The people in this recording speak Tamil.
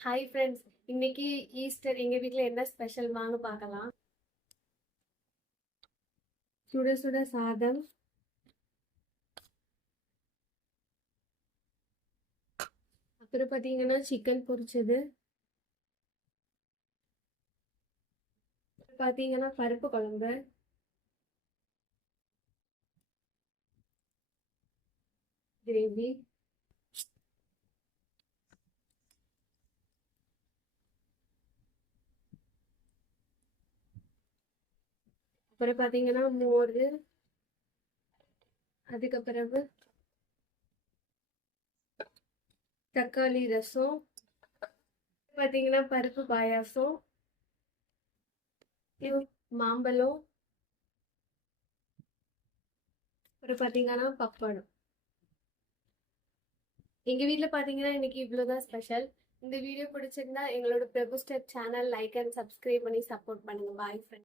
ஹாய் ஃப்ரெண்ட்ஸ், இன்னைக்கு ஈஸ்டர். எங்க வீட்ல என்ன ஸ்பெஷல் வாங்க பார்க்கலாம். சுட சுட சாதம், அப்புறம் பார்த்தீங்கன்னா சிக்கன் பொரிச்சது, பார்த்தீங்கன்னா பருப்பு குழம்பு, கிரேவி, அப்புறம் பார்த்தீங்கன்னா மோர், அதுக்கு பிறகு தக்காளி ரசம், பார்த்தீங்கன்னா பருப்பு பாயாசம், இது மாம்பழம், அப்புறம் பார்த்தீங்கன்னா பப்படம். எங்க வீட்ல பார்த்தீங்கன்னா இன்னைக்கு இவ்வளோதான் ஸ்பெஷல். இந்த வீடியோ பிடிச்சிருந்தா எங்களோட Prabhu step channel like and subscribe பண்ணி சப்போர்ட் பண்ணுங்க. Bye friends.